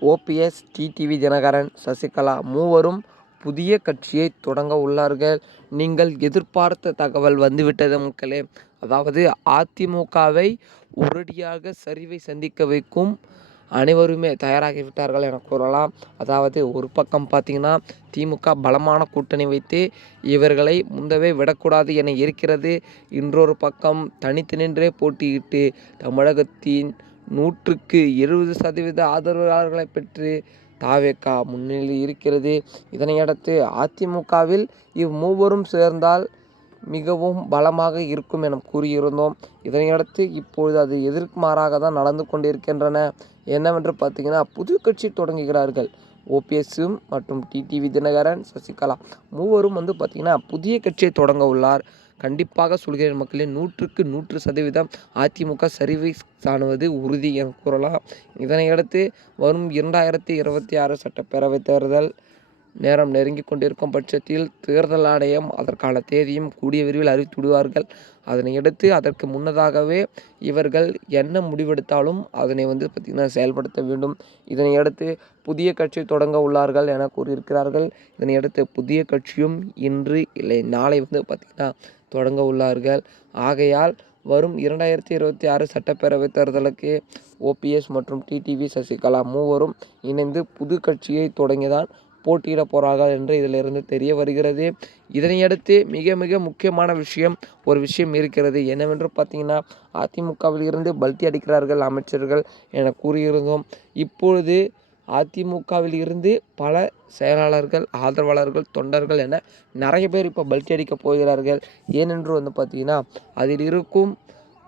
OPS TTV Dinakaran Sasikala மூவரும் புதிய கட்சியை தொடங்க உள்ளார்கள். நீங்கள் எதிர்பார்த்த தகவல் வந்துவிட்டது மக்களே. அதாவது அதிமுகவை உடனடியாக சரிவை சந்திக்க வைக்கும் அனைவருமே தயாராகிவிட்டார்கள் என கூறலாம். அதாவது ஒரு பக்கம் பார்த்திங்கன்னா திமுக பலமான கூட்டணி வைத்து இவர்களை முந்தவே விடக்கூடாது என இருக்கிறது. இன்னொரு பக்கம் தனித்து நின்றே போட்டியிட்டு தமிழகத்தின் நூற்றுக்கு எழுபது சதவீத ஆதரவாளர்களை பெற்று தாவேக்கா முன்னிலையில் இருக்கிறது. இதனையடுத்து அதிமுகவில் இம்மூவரும் சேர்ந்தால் மிகவும் பலமாக இருக்கும் என கூறியிருந்தோம். இதனையடுத்து இப்பொழுது அது எதிர்மாறாக தான் நடந்து கொண்டிருக்கின்றன. என்னவென்று பார்த்தீங்கன்னா புது கட்சி தொடங்குகிறார்கள். ஓபிஎஸ்ஸும் மற்றும் டிடிவி தினகரன் சசிகலா மூவரும் வந்து பார்த்திங்கன்னா புதிய கட்சியை தொடங்க உள்ளார். கண்டிப்பாக சொல்கிறேன் மக்களே நூற்றுக்கு நூற்று சதவீதம் அதிமுக சரிவை காணுவது உறுதி என கூறலாம். இதனையடுத்து வரும் இரண்டாயிரத்தி இருபத்தி ஆறு சட்டப்பேரவைத் தேர்தல் நேரம் நெருங்கி கொண்டிருக்கும் பட்சத்தில் தேர்தல் ஆணையம் அதற்கான தேதியும் கூடிய விரைவில் அறிவித்து விடுவார்கள். அதனையடுத்து அதற்கு முன்னதாகவே இவர்கள் என்ன முடிவெடுத்தாலும் அதனை வந்து பார்த்திங்கன்னா செயல்படுத்த வேண்டும். இதனையடுத்து புதிய கட்சி தொடங்க உள்ளார்கள் என கூறியிருக்கிறார்கள். இதனையடுத்து புதிய கட்சியும் இன்று இல்லை நாளை வந்து பார்த்திங்கன்னா தொடங்க உள்ளார்கள். ஆகையால் வரும் இரண்டாயிரத்தி இருபத்தி ஆறு சட்டப்பேரவைத் தேர்தலுக்கு ஓபிஎஸ் மற்றும் டிடிவி சசிகலா மூவரும் இணைந்து புது கட்சியை தொடங்கிதான் போட்டியிட போகிறார்கள் என்று இதிலிருந்து தெரிய வருகிறது. இதனையடுத்து மிக மிக முக்கியமான விஷயம் ஒரு விஷயம் இருக்கிறது. என்னவென்று பார்த்தீங்கன்னா அதிமுகவில் இருந்து பல்ட்டி அடிக்கிறார்கள் அமைச்சர்கள் என கூறியிருந்தோம். இப்பொழுது அதிமுகவில் இருந்து பல செயலாளர்கள் ஆதரவாளர்கள் தொண்டர்கள் என நிறைய பேர் இப்போ பல்ட்டி அடிக்க போகிறார்கள். ஏனென்று வந்து பார்த்தீங்கன்னா அதில் இருக்கும்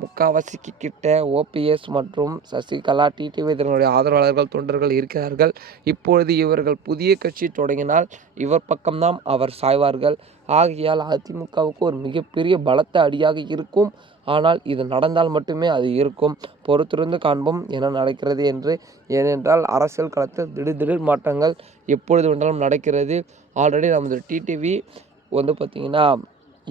முக்காவாசி கிட்ட ஓபிஎஸ் மற்றும் சசிகலா டிடிவி இதனுடைய ஆதரவாளர்கள் தொண்டர்கள் இருக்கிறார்கள். இப்பொழுது இவர்கள் புதிய கட்சி தொடங்கினால் இவர் பக்கம்தான் அவர் சாய்வார்கள். ஆகையால் அதிமுகவுக்கு ஒரு மிகப்பெரிய பலத்த அடியாக இருக்கும். ஆனால் இது நடந்தால் மட்டுமே அது இருக்கும். பொறுத்திருந்து காண்போம் என்ன நடக்கிறது என்று. ஏனென்றால் அரசியல் களத்தில் திடீர் திடீர் மாற்றங்கள் எப்பொழுது வேண்டாலும் நடக்கிறது. ஆல்ரெடி நமது டிடிவி வந்து பார்த்திங்கன்னா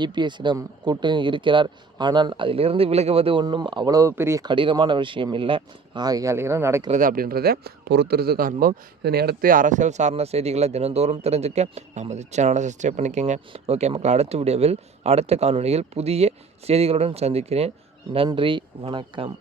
இபிஎஸ்ஸிடம் கூட்டணி இருக்கிறார். ஆனால் அதிலிருந்து விலகுவது ஒன்றும் அவ்வளவு பெரிய கடினமான விஷயம் இல்லை. ஆகையால் என்ன நடக்கிறது அப்படின்றத பொறுத்துறது காண்போம். இதனை அடுத்து அரசியல் சார்ந்த செய்திகளை தினந்தோறும் தெரிஞ்சுக்க நமது சேனலை சப்ஸ்கிரைப் பண்ணிக்கோங்க. ஓகே மக்கள் அடுத்த வீடியோவில் அடுத்த காணொலியில் புதிய செய்திகளுடன் சந்திக்கிறேன். நன்றி வணக்கம்.